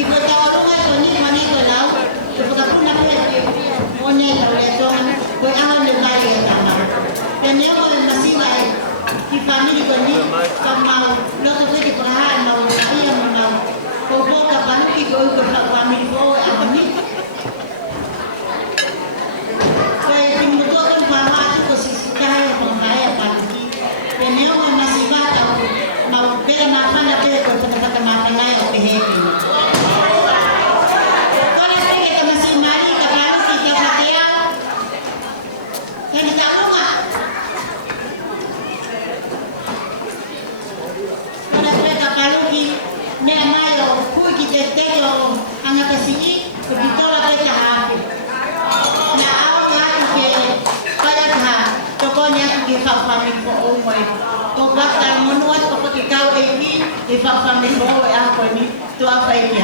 Ibu Tauolunga ko ni manito now. Kapag na po o niya ito ko ang nagay tama. Kanya mo masinay di family ko ni kamau lo ko di prahan na iya mo na. Ko ka Paluki ko family ko ang ni. Kaya tinutukan mama ko si kaya pangkaya Paluki. Kanya mo masinay mau pera makan na pera ko pagkakamakan na o pehepe. If I'm from the boy, I'm going to